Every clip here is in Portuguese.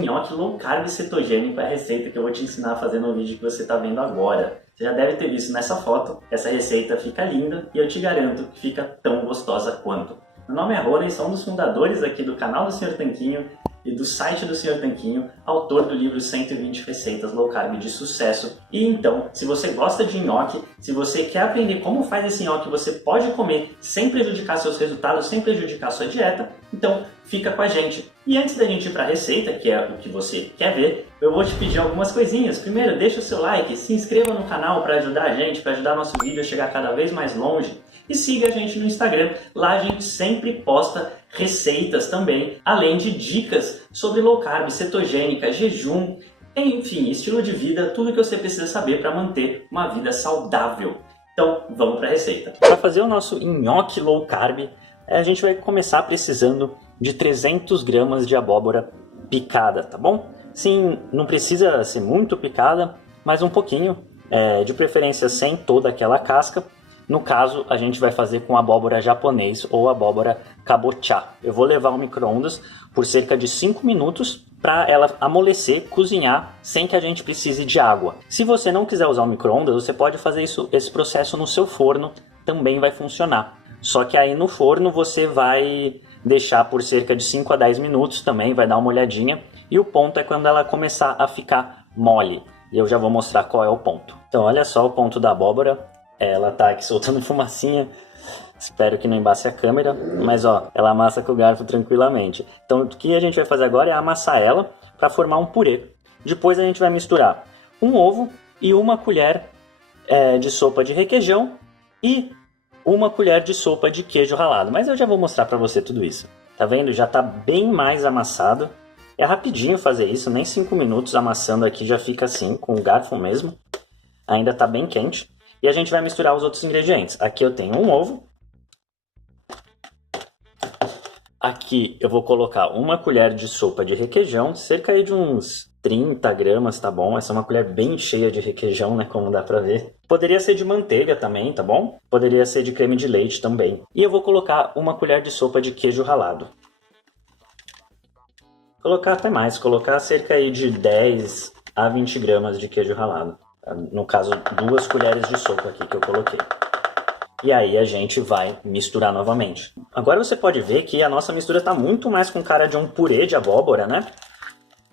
Nhoque low carb cetogênico é a receita que eu vou te ensinar a fazer no vídeo que você está vendo agora. Você já deve ter visto nessa foto, essa receita fica linda e eu te garanto que fica tão gostosa quanto. Meu nome é Rony, sou um dos fundadores aqui do canal do Sr. Tanquinho e do site do Sr. Tanquinho, autor do livro 120 receitas low carb de sucesso. E então, se você gosta de nhoque, se você quer aprender como faz esse nhoque, você pode comer sem prejudicar seus resultados, sem prejudicar sua dieta, então fica com a gente. E antes da gente ir para a receita, que é o que você quer ver, eu vou te pedir algumas coisinhas. Primeiro, deixa o seu like, se inscreva no canal para ajudar a gente, para ajudar nosso vídeo a chegar cada vez mais longe. E siga a gente no Instagram, lá a gente sempre posta receitas também, além de dicas sobre low carb, cetogênica, jejum, enfim, estilo de vida, tudo que você precisa saber para manter uma vida saudável. Então, vamos para a receita. Para fazer o nosso nhoque low carb, a gente vai começar precisando de 300 gramas de abóbora picada, tá bom? Sim, não precisa ser muito picada, mas um pouquinho, de preferência sem toda aquela casca. No caso, a gente vai fazer com abóbora japonês ou abóbora kabocha. Eu vou levar ao micro-ondas por cerca de 5 minutos para ela amolecer, cozinhar, sem que a gente precise de água. Se você não quiser usar o micro-ondas, você pode fazer esse processo no seu forno, também vai funcionar. Só que aí no forno você vai deixar por cerca de 5 a 10 minutos também, vai dar uma olhadinha. E o ponto é quando ela começar a ficar mole. E eu já vou mostrar qual é o ponto. Então olha só o ponto da abóbora. Ela tá aqui soltando fumacinha, espero que não embace a câmera, mas ó, ela amassa com o garfo tranquilamente. Então o que a gente vai fazer agora é amassar ela para formar um purê. Depois a gente vai misturar um ovo e uma colher de sopa de requeijão e uma colher de sopa de queijo ralado. Mas eu já vou mostrar para você tudo isso. Tá vendo? Já tá bem mais amassado. É rapidinho fazer isso, nem 5 minutos amassando aqui já fica assim, com o garfo mesmo. Ainda tá bem quente. E a gente vai misturar os outros ingredientes. Aqui eu tenho um ovo. Aqui eu vou colocar uma colher de sopa de requeijão, cerca de uns 30 gramas, tá bom? Essa é uma colher bem cheia de requeijão, né? Como dá pra ver. Poderia ser de manteiga também, tá bom? Poderia ser de creme de leite também. E eu vou colocar uma colher de sopa de queijo ralado. Colocar até mais, colocar cerca aí de 10 a 20 gramas de queijo ralado. No caso, 2 colheres de sopa aqui que eu coloquei. E aí a gente vai misturar novamente. Agora você pode ver que a nossa mistura está muito mais com cara de um purê de abóbora, né?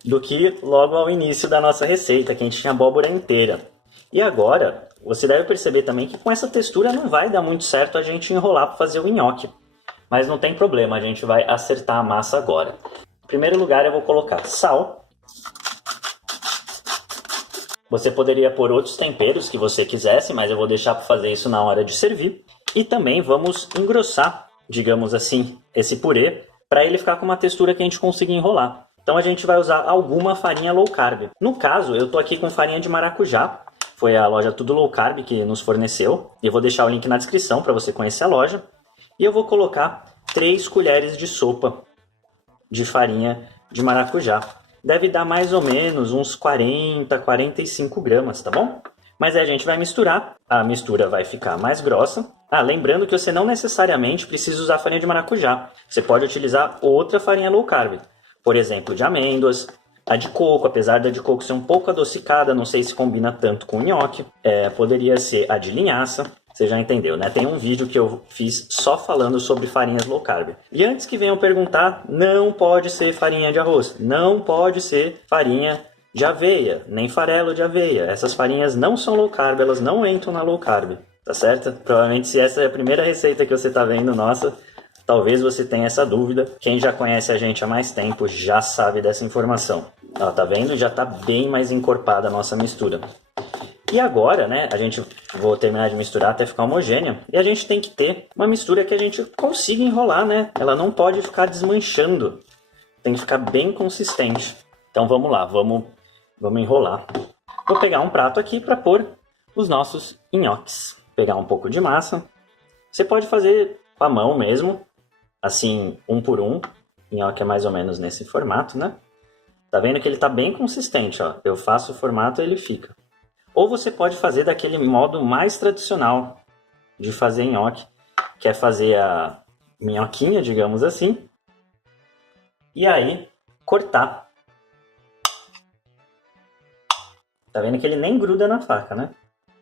Do que logo ao início da nossa receita, que a gente tinha abóbora inteira. E agora, você deve perceber também que com essa textura não vai dar muito certo a gente enrolar para fazer o nhoque. Mas não tem problema, a gente vai acertar a massa agora. Em primeiro lugar eu vou colocar sal. Você poderia pôr outros temperos que você quisesse, mas eu vou deixar para fazer isso na hora de servir. E também vamos engrossar, digamos assim, esse purê para ele ficar com uma textura que a gente consiga enrolar. Então a gente vai usar alguma farinha low carb. No caso, eu estou aqui com farinha de maracujá. Foi a loja Tudo Low Carb que nos forneceu. Eu vou deixar o link na descrição para você conhecer a loja. E eu vou colocar 3 colheres de sopa de farinha de maracujá. Deve dar mais ou menos uns 40, 45 gramas, tá bom? Mas aí a gente vai misturar, a mistura vai ficar mais grossa. Lembrando que você não necessariamente precisa usar farinha de maracujá. Você pode utilizar outra farinha low carb. Por exemplo, de amêndoas, a de coco, apesar da de coco ser um pouco adocicada, não sei se combina tanto com o nhoque. Poderia ser a de linhaça. Você já entendeu, né? Tem um vídeo que eu fiz só falando sobre farinhas low carb. E antes que venham perguntar, não pode ser farinha de arroz, não pode ser farinha de aveia, nem farelo de aveia. Essas farinhas não são low carb, elas não entram na low carb, tá certo? Provavelmente se essa é a primeira receita que você tá vendo, nossa, talvez você tenha essa dúvida. Quem já conhece a gente há mais tempo já sabe dessa informação. Ó, tá vendo? Já tá bem mais encorpada a nossa mistura. E agora, né, vou terminar de misturar até ficar homogênea. E a gente tem que ter uma mistura que a gente consiga enrolar, né? Ela não pode ficar desmanchando. Tem que ficar bem consistente. Então vamos lá, vamos enrolar. Vou pegar um prato aqui para pôr os nossos nhoques. Pegar um pouco de massa. Você pode fazer com a mão mesmo, assim, um por um. Nhoque é mais ou menos nesse formato, né? Tá vendo que ele tá bem consistente, ó. Eu faço o formato e ele fica. Ou você pode fazer daquele modo mais tradicional de fazer nhoque, quer fazer a minhoquinha, digamos assim, e aí cortar. Tá vendo que ele nem gruda na faca, né?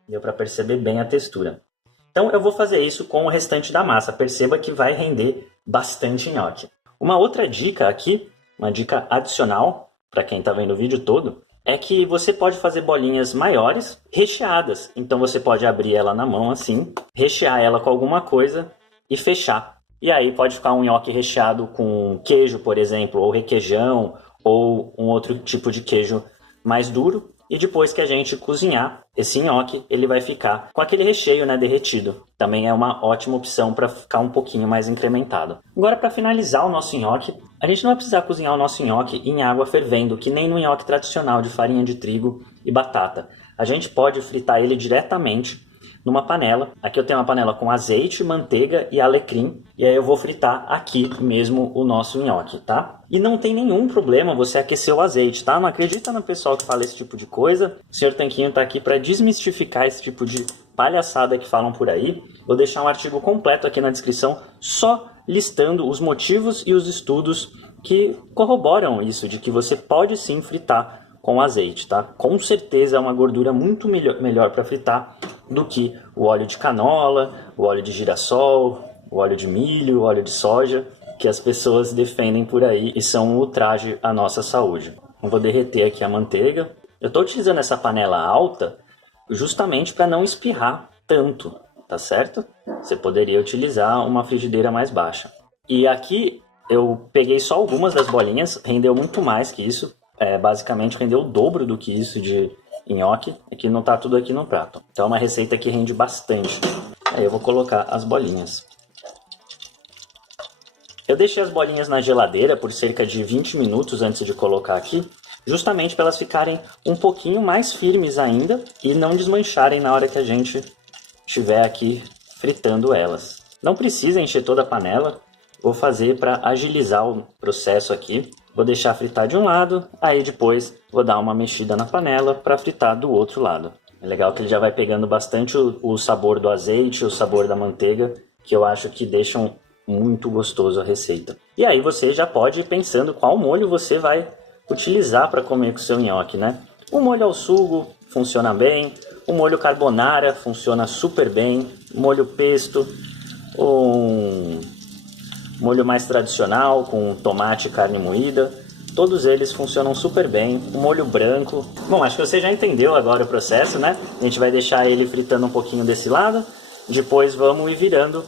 Deu para perceber bem a textura. Então eu vou fazer isso com o restante da massa. Perceba que vai render bastante nhoque. Uma outra dica aqui, uma dica adicional para quem está vendo o vídeo todo, é que você pode fazer bolinhas maiores recheadas. Então você pode abrir ela na mão assim, rechear ela com alguma coisa e fechar. E aí pode ficar um nhoque recheado com queijo, por exemplo, ou requeijão, ou um outro tipo de queijo mais duro. E depois que a gente cozinhar esse nhoque, ele vai ficar com aquele recheio, né, derretido. Também é uma ótima opção para ficar um pouquinho mais incrementado. Agora, para finalizar o nosso nhoque, a gente não vai precisar cozinhar o nosso nhoque em água fervendo, que nem no nhoque tradicional de farinha de trigo e batata. A gente pode fritar ele diretamente numa panela. Aqui eu tenho uma panela com azeite, manteiga e alecrim. E aí eu vou fritar aqui mesmo o nosso nhoque, tá? E não tem nenhum problema você aquecer o azeite, tá? Não acredita no pessoal que fala esse tipo de coisa. O Sr. Tanquinho tá aqui para desmistificar esse tipo de palhaçada que falam por aí. Vou deixar um artigo completo aqui na descrição só listando os motivos e os estudos que corroboram isso, de que você pode sim fritar com azeite, tá? Com certeza é uma gordura muito melhor para fritar do que o óleo de canola, o óleo de girassol, o óleo de milho, o óleo de soja, que as pessoas defendem por aí e são um ultraje à nossa saúde. Eu vou derreter aqui a manteiga. Eu estou utilizando essa panela alta justamente para não espirrar tanto, tá certo? Você poderia utilizar uma frigideira mais baixa. E aqui eu peguei só algumas das bolinhas, rendeu muito mais que isso. Basicamente rendeu o dobro do que isso de nhoque, é que não tá tudo aqui no prato. Então é uma receita que rende bastante. Aí eu vou colocar as bolinhas. Eu deixei as bolinhas na geladeira por cerca de 20 minutos antes de colocar aqui, justamente para elas ficarem um pouquinho mais firmes ainda e não desmancharem na hora que a gente estiver aqui fritando elas. Não precisa encher toda a panela, vou fazer para agilizar o processo aqui. Vou deixar fritar de um lado, aí depois vou dar uma mexida na panela para fritar do outro lado. É legal que ele já vai pegando bastante o sabor do azeite, o sabor da manteiga, que eu acho que deixam muito gostoso a receita. E aí você já pode ir pensando qual molho você vai utilizar para comer com o seu nhoque, né? O molho ao sugo funciona bem, o molho carbonara funciona super bem, molho pesto, molho mais tradicional, com tomate e carne moída, todos eles funcionam super bem. O molho branco, bom, acho que você já entendeu agora o processo, né? A gente vai deixar ele fritando um pouquinho desse lado, depois vamos ir virando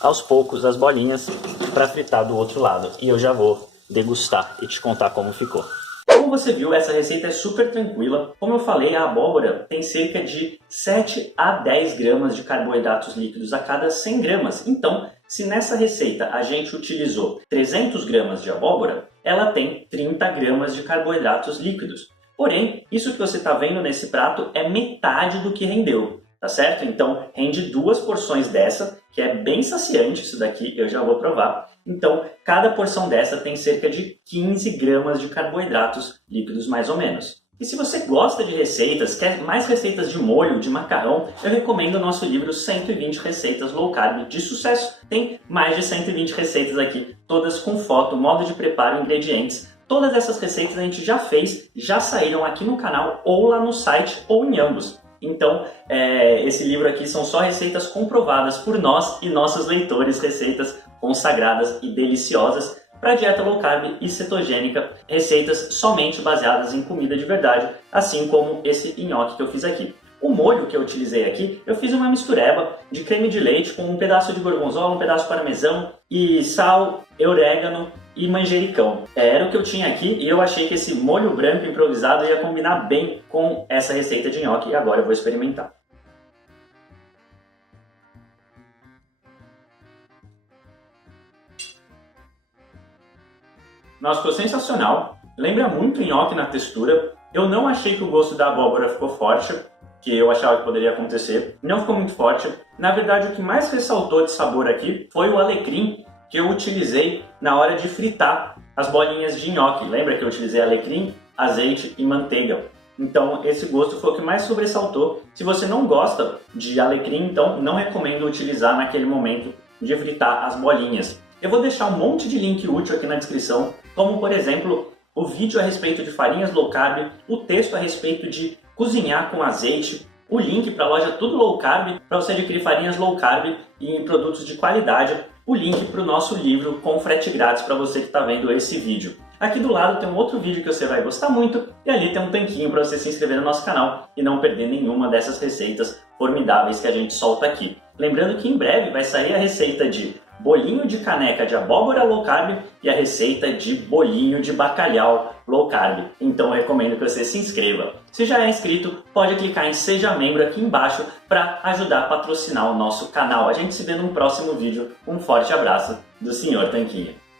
aos poucos as bolinhas para fritar do outro lado. E eu já vou degustar e te contar como ficou. Como você viu, essa receita é super tranquila. Como eu falei, a abóbora tem cerca de 7 a 10 gramas de carboidratos líquidos a cada 100 gramas. Então, se nessa receita a gente utilizou 300 gramas de abóbora, ela tem 30 gramas de carboidratos líquidos. Porém, isso que você está vendo nesse prato é metade do que rendeu, tá certo? Então, rende 2 porções dessa, que é bem saciante isso daqui, eu já vou provar. Então, cada porção dessa tem cerca de 15 gramas de carboidratos líquidos, mais ou menos. E se você gosta de receitas, quer mais receitas de molho, de macarrão, eu recomendo o nosso livro 120 Receitas Low Carb de Sucesso. Tem mais de 120 receitas aqui, todas com foto, modo de preparo, ingredientes. Todas essas receitas a gente já fez, já saíram aqui no canal, ou lá no site, ou em ambos. Então, esse livro aqui são só receitas comprovadas por nós e nossos leitores, receitas consagradas e deliciosas para dieta low carb e cetogênica, receitas somente baseadas em comida de verdade, assim como esse nhoque que eu fiz aqui. O molho que eu utilizei aqui, eu fiz uma mistureba de creme de leite com um pedaço de gorgonzola, um pedaço de parmesão e sal, orégano e manjericão. Era o que eu tinha aqui e eu achei que esse molho branco improvisado ia combinar bem com essa receita de nhoque e agora eu vou experimentar. Nossa, ficou sensacional. Lembra muito nhoque na textura. Eu não achei que o gosto da abóbora ficou forte, que eu achava que poderia acontecer. Não ficou muito forte. Na verdade, o que mais ressaltou de sabor aqui foi o alecrim que eu utilizei na hora de fritar as bolinhas de nhoque. Lembra que eu utilizei alecrim, azeite e manteiga? Então, esse gosto foi o que mais sobressaltou. Se você não gosta de alecrim, então não recomendo utilizar naquele momento de fritar as bolinhas. Eu vou deixar um monte de link útil aqui na descrição, como por exemplo, o vídeo a respeito de farinhas low carb, o texto a respeito de cozinhar com azeite, o link para a loja Tudo Low Carb para você adquirir farinhas low carb e produtos de qualidade, o link para o nosso livro com frete grátis para você que está vendo esse vídeo. Aqui do lado tem um outro vídeo que você vai gostar muito e ali tem um tanquinho para você se inscrever no nosso canal e não perder nenhuma dessas receitas formidáveis que a gente solta aqui. Lembrando que em breve vai sair a receita de bolinho de caneca de abóbora low carb e a receita de bolinho de bacalhau low carb. Então eu recomendo que você se inscreva. Se já é inscrito, pode clicar em Seja Membro aqui embaixo para ajudar a patrocinar o nosso canal. A gente se vê num próximo vídeo. Um forte abraço do Sr. Tanquinho.